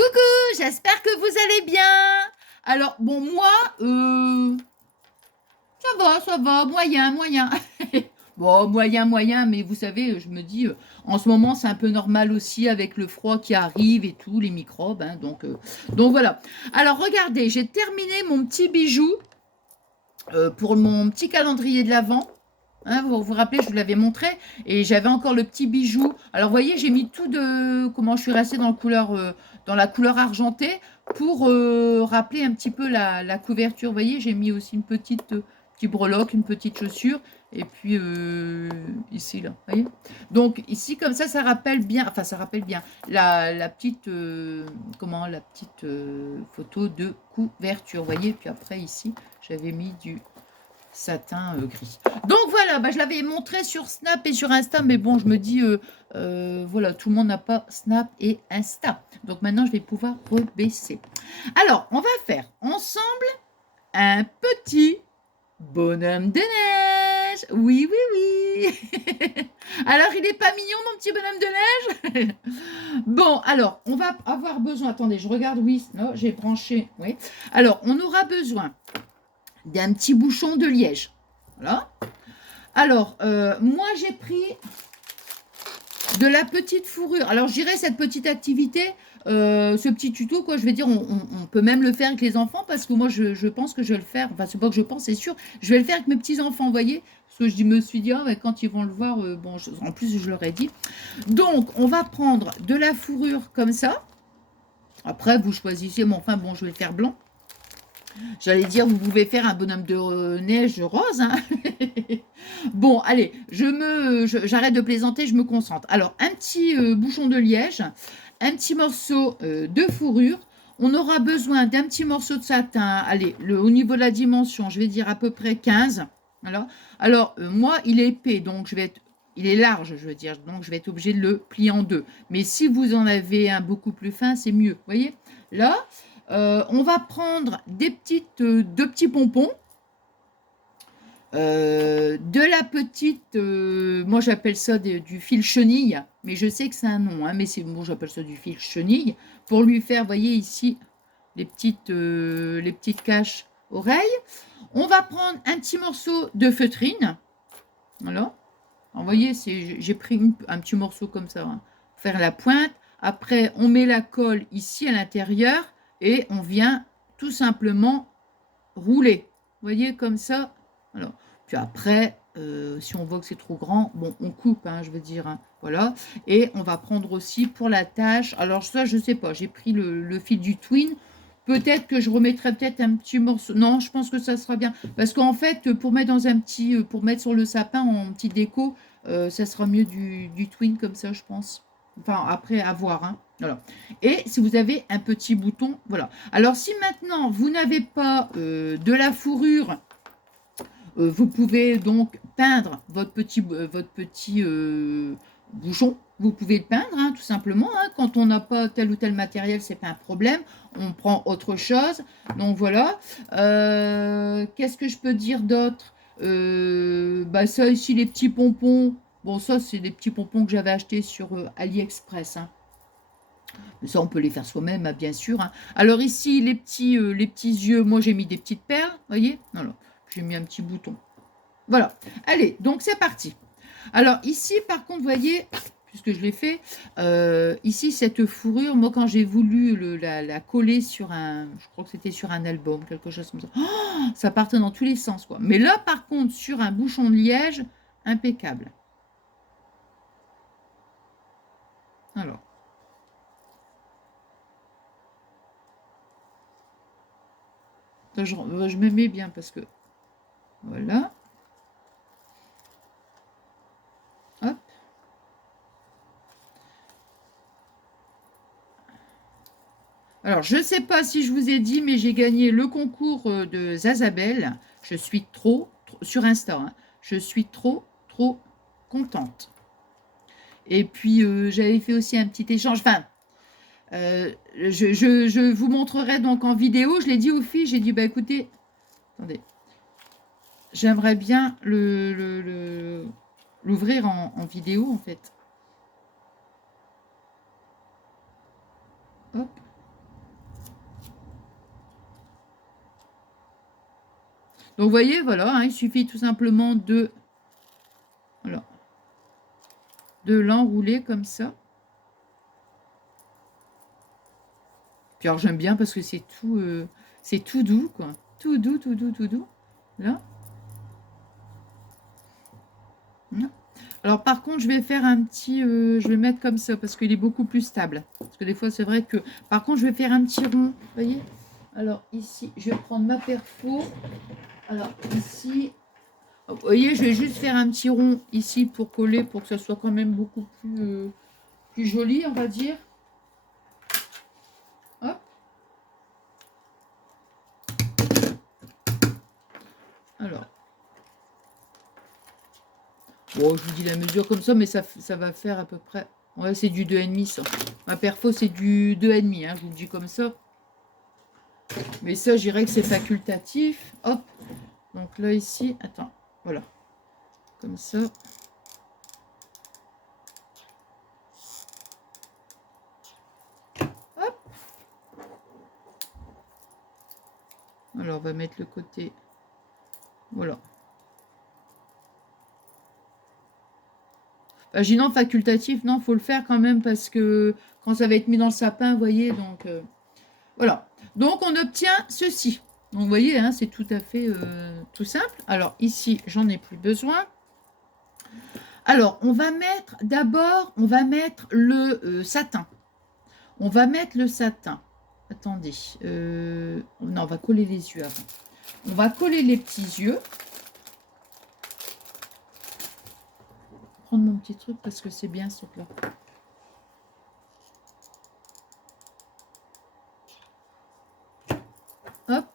Coucou, j'espère que vous allez bien. Alors, bon, moi, ça va, moyen, moyen. Bon, moyen, moyen, mais vous savez, je me dis, en ce moment, c'est un peu normal aussi avec le froid qui arrive et tout, les microbes, hein, donc voilà. Alors, regardez, j'ai terminé mon petit bijou pour mon petit calendrier de l'Avent. Hein, vous vous rappelez, je vous l'avais montré, et j'avais encore le petit bijou. Alors, vous voyez, j'ai mis tout de... Comment je suis restée dans la couleur argentée pour rappeler un petit peu la couverture. Vous voyez, j'ai mis aussi une petite breloque, une petite chaussure, et puis ici, là, vous voyez. Donc, ici, comme ça rappelle bien, enfin, ça rappelle bien la petite, la petite photo de couverture, vous voyez. Puis après, ici, j'avais mis du satin gris. Donc voilà, je l'avais montré sur Snap et sur Insta, mais bon, je me dis, voilà, tout le monde n'a pas Snap et Insta. Donc maintenant, je vais pouvoir rebaisser. Alors, on va faire ensemble un petit bonhomme de neige. Oui, oui, oui. Alors, il n'est pas mignon, mon petit bonhomme de neige? Bon, alors, on va avoir besoin, attendez, je regarde, oui, non, j'ai branché, oui. Alors, on aura besoin d'un petit bouchon de liège. Voilà. Alors, moi, j'ai pris de la petite fourrure. Alors, je dirais cette petite activité, ce petit tuto, quoi, je vais dire, on peut même le faire avec les enfants parce que moi, je pense que je vais le faire. Enfin, c'est pas que je pense, c'est sûr. Je vais le faire avec mes petits-enfants, vous voyez. Parce que je me suis dit, mais quand ils vont le voir, bon, en plus, je leur ai dit. Donc, on va prendre de la fourrure comme ça. Après, vous choisissez, mais enfin, bon, je vais le faire blanc. J'allais dire, vous pouvez faire un bonhomme de neige rose. Hein. Bon, allez, j'arrête de plaisanter, je me concentre. Alors, un petit bouchon de liège, un petit morceau de fourrure. On aura besoin d'un petit morceau de satin. Allez, au niveau de la dimension, je vais dire à peu près 15. Alors moi, il est épais, donc il est large, je veux dire. Donc, je vais être obligée de le plier en deux. Mais si vous en avez un beaucoup plus fin, c'est mieux. Vous voyez, là... on va prendre deux petits pompons, de la petite, moi j'appelle ça du fil chenille, mais je sais que c'est un nom, hein, mais c'est bon, j'appelle ça du fil chenille, pour lui faire, voyez ici, les petites caches oreilles. On va prendre un petit morceau de feutrine, voilà. Alors, vous voyez, j'ai pris un petit morceau comme ça, hein, pour faire la pointe. Après, on met la colle ici à l'intérieur et on vient tout simplement rouler. Vous voyez, comme ça. Alors, puis après, si on voit que c'est trop grand, bon, on coupe, hein, je veux dire. Hein, voilà. Et on va prendre aussi pour la tâche. Alors, ça, je ne sais pas. J'ai pris le fil du twin. Peut-être que je remettrai peut-être un petit morceau. Non, je pense que ça sera bien. Parce qu'en fait, pour mettre pour mettre sur le sapin en petit déco, ça sera mieux du twin comme ça, je pense. Enfin, après, à voir. Hein. Voilà. Et si vous avez un petit bouton, voilà. Alors, si maintenant, vous n'avez pas de la fourrure, vous pouvez donc peindre votre petit bouchon. Vous pouvez le peindre, hein, tout simplement. Hein. Quand on n'a pas tel ou tel matériel, c'est pas un problème. On prend autre chose. Donc, voilà. Qu'est-ce que je peux dire d'autre? Ça, ici, les petits pompons. Bon, ça, c'est des petits pompons que j'avais achetés sur AliExpress. Hein. Mais ça, on peut les faire soi-même, hein, bien sûr. Hein. Alors ici, les petits yeux, moi, j'ai mis des petites perles, voyez. Alors, j'ai mis un petit bouton. Voilà. Allez, donc c'est parti. Alors ici, par contre, vous voyez, puisque je l'ai fait, ici, cette fourrure, moi, quand j'ai voulu la coller sur je crois que c'était sur un album, quelque chose comme ça, ça partait dans tous les sens, quoi. Mais là, par contre, sur un bouchon de liège, impeccable. Alors. Je me mets bien parce que voilà. Hop. Alors, je ne sais pas si je vous ai dit, mais j'ai gagné le concours de Zazabel. Je suis sur Insta. Hein, je suis trop contente. Et puis, j'avais fait aussi un petit échange. Enfin, je vous montrerai donc en vidéo. Je l'ai dit aux filles. J'ai dit, bah écoutez, attendez. J'aimerais bien l'ouvrir en vidéo, en fait. Hop. Donc, vous voyez, voilà, hein, il suffit tout simplement de, voilà, de l'enrouler comme ça. Puis alors, j'aime bien parce que c'est tout doux, quoi. Tout doux, tout doux, tout doux. Là. Alors, par contre, je vais faire un petit... je vais mettre comme ça parce qu'il est beaucoup plus stable. Parce que des fois, c'est vrai que... Par contre, je vais faire un petit rond, vous voyez. Alors, ici, je vais prendre ma perfo. Alors, ici... Vous voyez, je vais juste faire un petit rond ici pour coller, pour que ça soit quand même beaucoup plus joli, on va dire. Hop. Alors. Bon, je vous dis la mesure comme ça, mais ça va faire à peu près... Ouais, c'est du 2,5 ça. Ma perfo, c'est du 2,5, hein, je vous le dis comme ça. Mais ça, je dirais que c'est facultatif. Hop. Donc là, ici, attends, voilà. Comme ça. Hop. Alors, on va mettre le côté. Voilà. J'ai non, facultatif, non, faut le faire quand même parce que quand ça va être mis dans le sapin, vous voyez, donc voilà. Donc, on obtient ceci. Donc, vous voyez, hein, c'est tout à fait tout simple. Alors, ici, j'en ai plus besoin. Alors, on va mettre, d'abord, on va mettre le satin. On va mettre le satin. Attendez. Non, on va coller les yeux avant. On va coller les petits yeux. Prendre mon petit truc parce que c'est bien ce plat. Hop.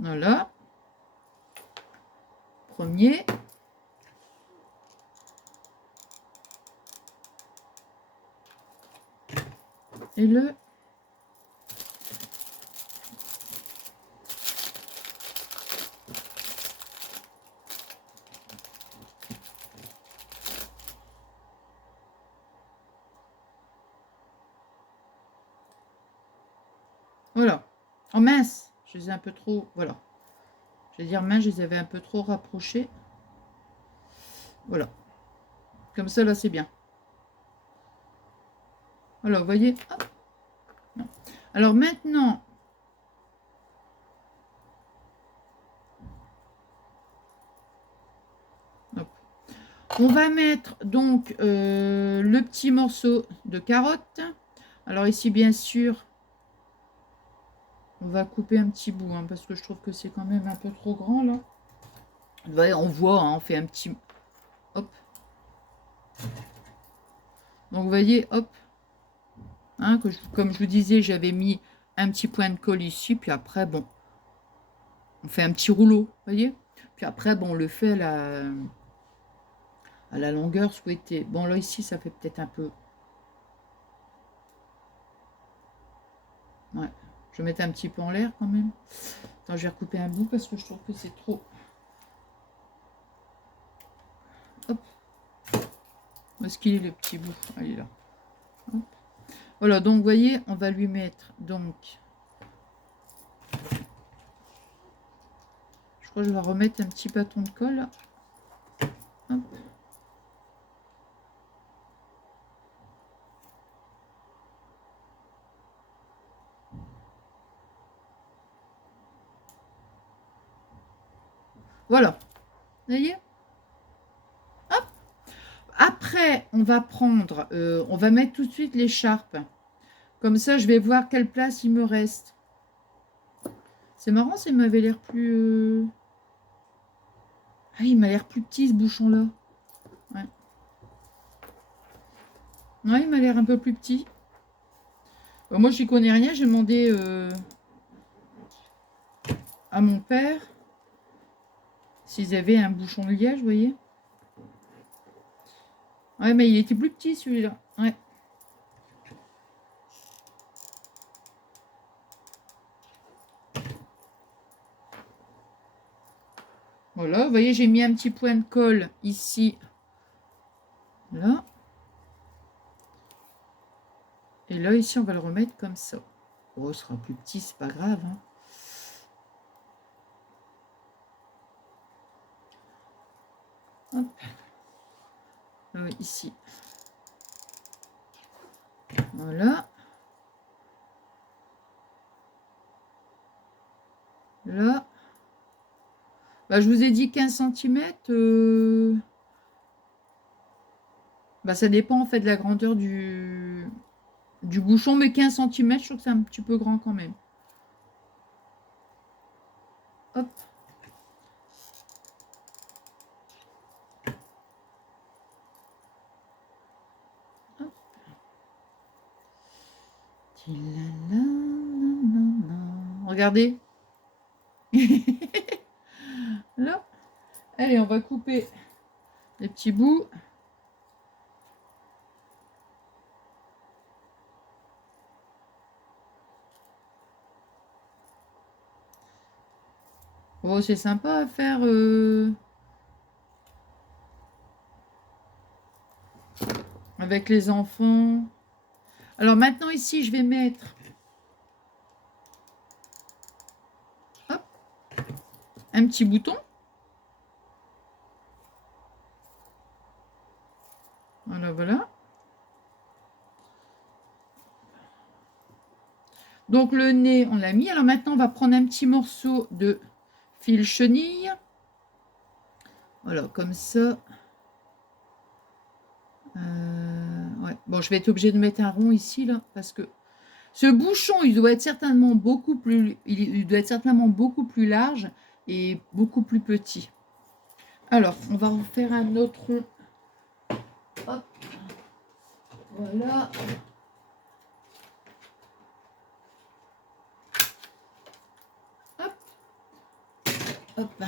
Voilà. Premier. Et le... Voilà. Oh mince, je les ai un peu trop... Voilà. Je vais dire mince, je les avais un peu trop rapprochés. Voilà. Comme ça, là, c'est bien. Voilà, vous voyez. Hop. Alors maintenant... Hop. On va mettre donc le petit morceau de carotte. Alors ici, bien sûr, on va couper un petit bout, hein, parce que je trouve que c'est quand même un peu trop grand, là. Vous voyez, on voit, hein, on fait un petit... Hop. Donc, vous voyez, hop. Hein, comme je vous disais, j'avais mis un petit point de colle ici, puis après, bon, on fait un petit rouleau, vous voyez. Puis après, bon, on le fait à la longueur souhaitée. Bon, là, ici, ça fait peut-être un peu... Ouais. Je vais mettre un petit peu en l'air quand même. Attends, je vais recouper un bout parce que je trouve que c'est trop... Hop. Où est-ce qu'il est le petit bout? Ah, il est là. Hop. Voilà, donc vous voyez, on va lui mettre donc... Je crois que je vais remettre un petit bâton de colle. Là. Hop. Voilà. Vous voyez? Hop. Après, on va prendre... on va mettre tout de suite l'écharpe. Comme ça, je vais voir quelle place il me reste. C'est marrant, ça m'avait l'air plus... Ah, il m'a l'air plus petit, ce bouchon-là. Ouais. Ouais, il m'a l'air un peu plus petit. Bon, moi, je n'y connais rien. J'ai demandé à mon père s'ils avaient un bouchon de liège, vous voyez. Ouais, mais il était plus petit, celui-là. Ouais. Voilà, vous voyez, j'ai mis un petit point de colle ici. Là. Et là, ici, on va le remettre comme ça. Oh, ce sera plus petit, c'est pas grave. Hein. Hop. Ici. Voilà. Là. Bah, je vous ai dit 15 cm. Bah, ça dépend en fait de la grandeur du bouchon, mais 15 cm, je trouve que c'est un petit peu grand quand même. Hop. Hop. Regardez. Là. Allez, on va couper les petits bouts. Oh, c'est sympa à faire. Avec les enfants. Alors maintenant ici, je vais mettre hop, un petit bouton. Voilà, voilà. Donc le nez, on l'a mis. Alors maintenant, on va prendre un petit morceau de fil chenille. Voilà, comme ça. Ouais. Bon, je vais être obligée de mettre un rond ici, là, parce que ce bouchon, il doit être certainement beaucoup plus, il doit être certainement beaucoup plus large et beaucoup plus petit. Alors, on va en faire un autre rond. Hop. Voilà. Hop. Hop.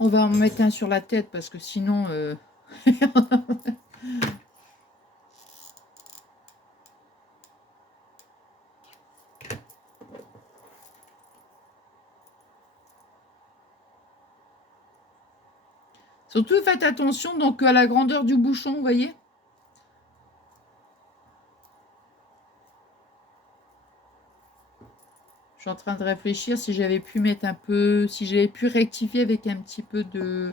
On va en mettre un sur la tête parce que sinon... Surtout, faites attention donc à la grandeur du bouchon, vous voyez. Je suis en train de réfléchir si j'avais pu mettre un peu... Si j'avais pu rectifier avec un petit peu de...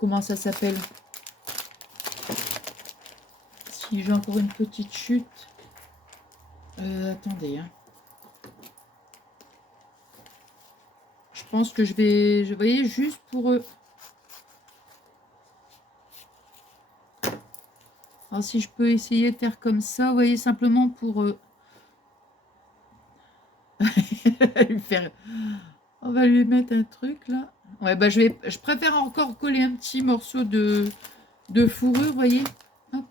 Comment ça s'appelle? Si j'ai encore une petite chute. Attendez. Hein. Je pense que je vais... Vous voyez, juste pour... Alors, si je peux essayer de faire comme ça, vous voyez, simplement pour... lui faire... On va lui mettre un truc, là. Ouais, bah, je préfère encore coller un petit morceau de fourrure, vous voyez. Hop.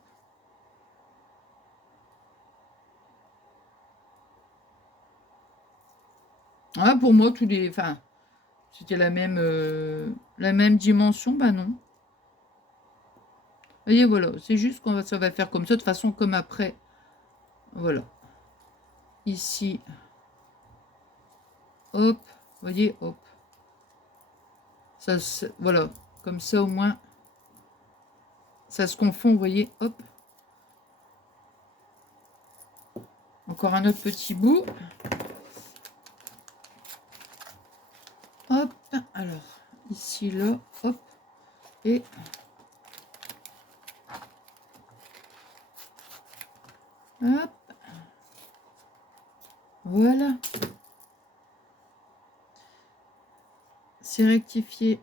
Ouais, pour moi, tous les... Enfin, c'était la même dimension, bah non. Vous voyez, voilà. C'est juste qu'on va, ça va faire comme ça, de façon comme après. Voilà. Ici... Hop, vous voyez, hop. Ça, voilà, comme ça au moins, ça se confond, vous voyez, hop. Encore un autre petit bout. Hop, alors, ici, là, hop, et... Hop. Voilà. C'est rectifié.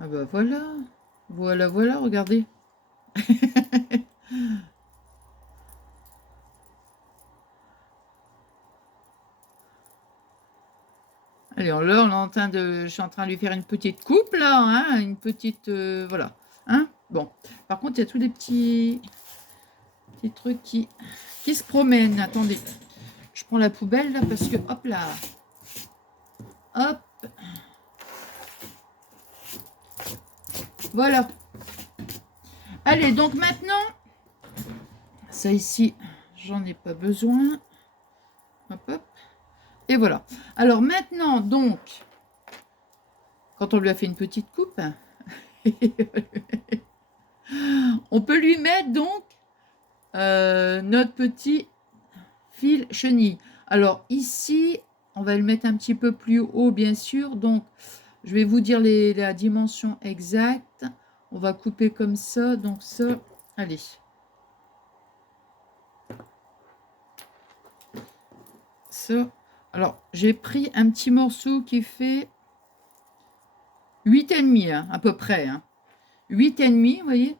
Ah bah voilà. Voilà, voilà, regardez. Allez, là, on est en train de... Je suis en train de lui faire une petite coupe, là, hein, une petite... voilà. Hein, bon. Par contre, il y a tous les petits trucs qui se promènent. Attendez. Je prends la poubelle, là, parce que... Hop là. Hop. Voilà. Allez, donc maintenant... Ça, ici, j'en ai pas besoin. Et voilà. Alors maintenant, donc, quand on lui a fait une petite coupe, on peut lui mettre donc notre petit fil chenille. Alors ici, on va le mettre un petit peu plus haut, bien sûr. Donc, je vais vous dire la dimension exacte. On va couper comme ça. Donc ça, allez. Ça. Alors, j'ai pris un petit morceau qui fait 8,5, hein, à peu près. Hein. 8,5, vous voyez,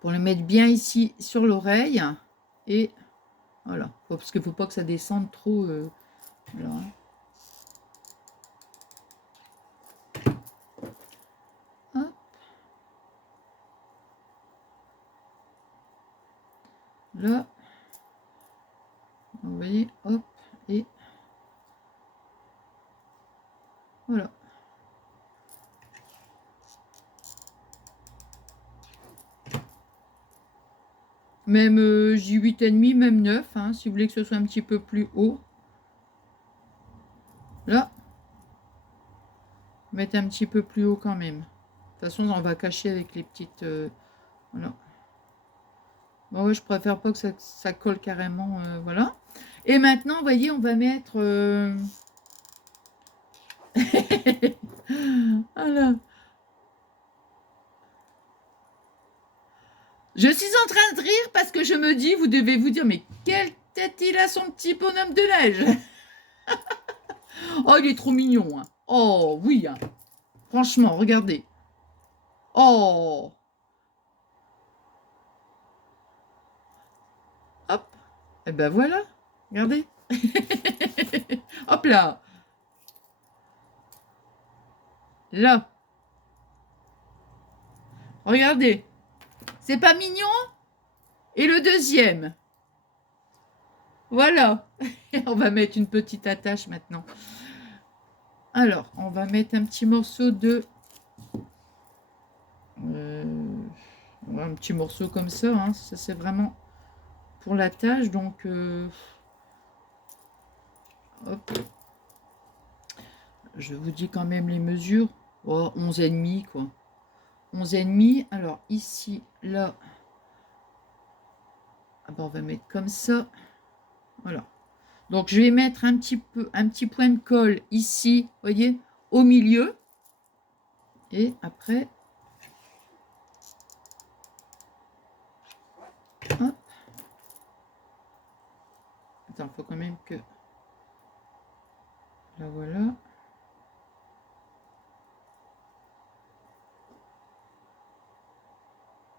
pour le mettre bien ici sur l'oreille. Et voilà, parce qu'il ne faut pas que ça descende trop. Voilà. Hop. Là. Vous voyez, hop, et voilà. Même, j'ai 8,5, même 9, hein, si vous voulez que ce soit un petit peu plus haut. Là, mettre un petit peu plus haut quand même. De toute façon, on va cacher avec les petites... voilà. Bon, ouais, je préfère pas que ça colle carrément, voilà. Et maintenant, vous voyez, on va mettre... voilà. Je suis en train de rire parce que je me dis, vous devez vous dire, mais quelle tête il a, son petit bonhomme de neige. Oh, il est trop mignon. Hein. Oh, oui. Hein. Franchement, regardez. Oh. Hop. Et ben voilà. Regardez. Hop là. Là. Regardez. C'est pas mignon? Et le deuxième. Voilà. On va mettre une petite attache maintenant. Alors, on va mettre un petit morceau de... un petit morceau comme ça. Hein. Ça, c'est vraiment pour l'attache. Donc, hop. Je vous dis quand même les mesures. Oh, 11,5 quoi. 11,5. Alors, ici, là... Ah ben, on va mettre comme ça. Voilà. Donc, je vais mettre un petit point de colle ici, vous voyez, au milieu. Et après, hop. Attends, il faut quand même que... Là, voilà.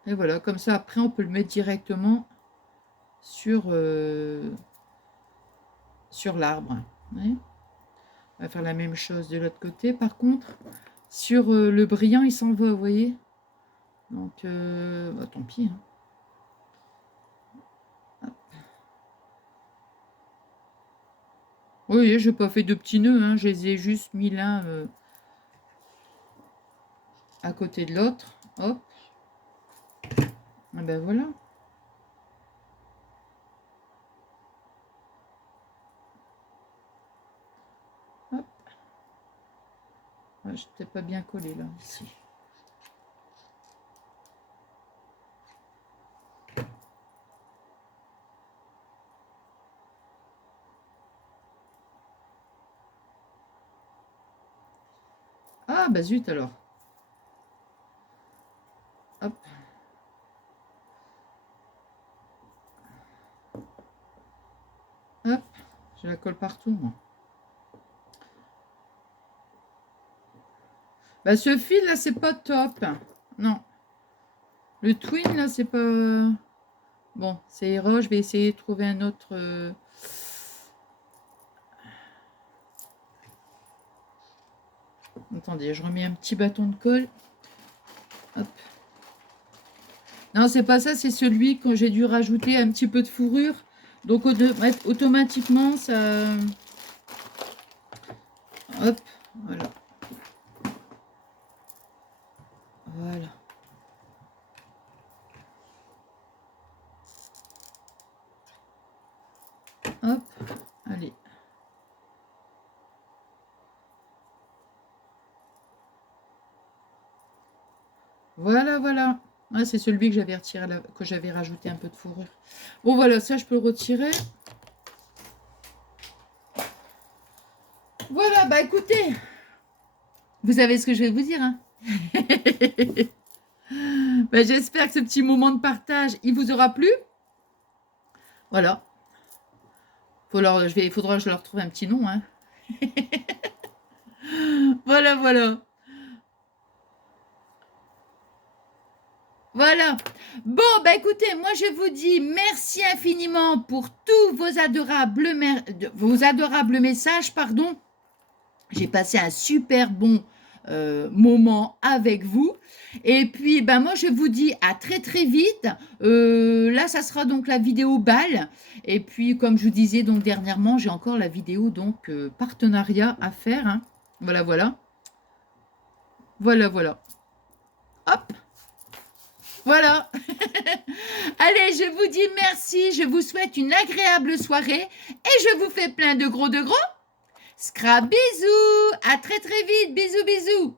Et voilà, comme ça, après, on peut le mettre directement sur l'arbre. Ouais. On va faire la même chose de l'autre côté. Par contre, sur le brillant, il s'en va, vous voyez. Donc, bah, tant pis. Hein. Oui, je n'ai pas fait de petits nœuds. Hein. Je les ai juste mis l'un à côté de l'autre. Hop. Ah ben voilà. Hop. Ouais, je t'ai pas bien collé là, ici. Ah bah zut alors. Hop. Hop. Je la colle partout, moi. Bah ce fil là, c'est pas top. Non. Le twin là, c'est pas... Bon, c'est héros. Je vais essayer de trouver un autre... Attendez, je remets un petit bâton de colle. Hop. Non, c'est pas ça, c'est celui que j'ai dû rajouter un petit peu de fourrure. Donc automatiquement, ça... Hop, voilà. Voilà. Hop, allez. Voilà, voilà. Ah, c'est celui que j'avais retiré, que j'avais rajouté un peu de fourrure. Bon, voilà, ça, je peux le retirer. Voilà, bah écoutez, vous savez ce que je vais vous dire, hein. Bah, j'espère que ce petit moment de partage, il vous aura plu. Voilà. Il faudra que je leur trouve un petit nom, hein. Voilà, voilà. Voilà. Bon, bah écoutez, moi je vous dis merci infiniment pour tous vos adorables messages, pardon. J'ai passé un super bon moment avec vous. Et puis, ben moi, je vous dis à très très vite. Là, ça sera donc la vidéo bal. Et puis, comme je vous disais donc dernièrement, j'ai encore la vidéo donc partenariat à faire, hein. Voilà, voilà. Voilà, voilà. Hop, voilà. Allez, je vous dis merci. Je vous souhaite une agréable soirée. Et je vous fais plein de gros scrap bisous. À très très vite. Bisous, bisous.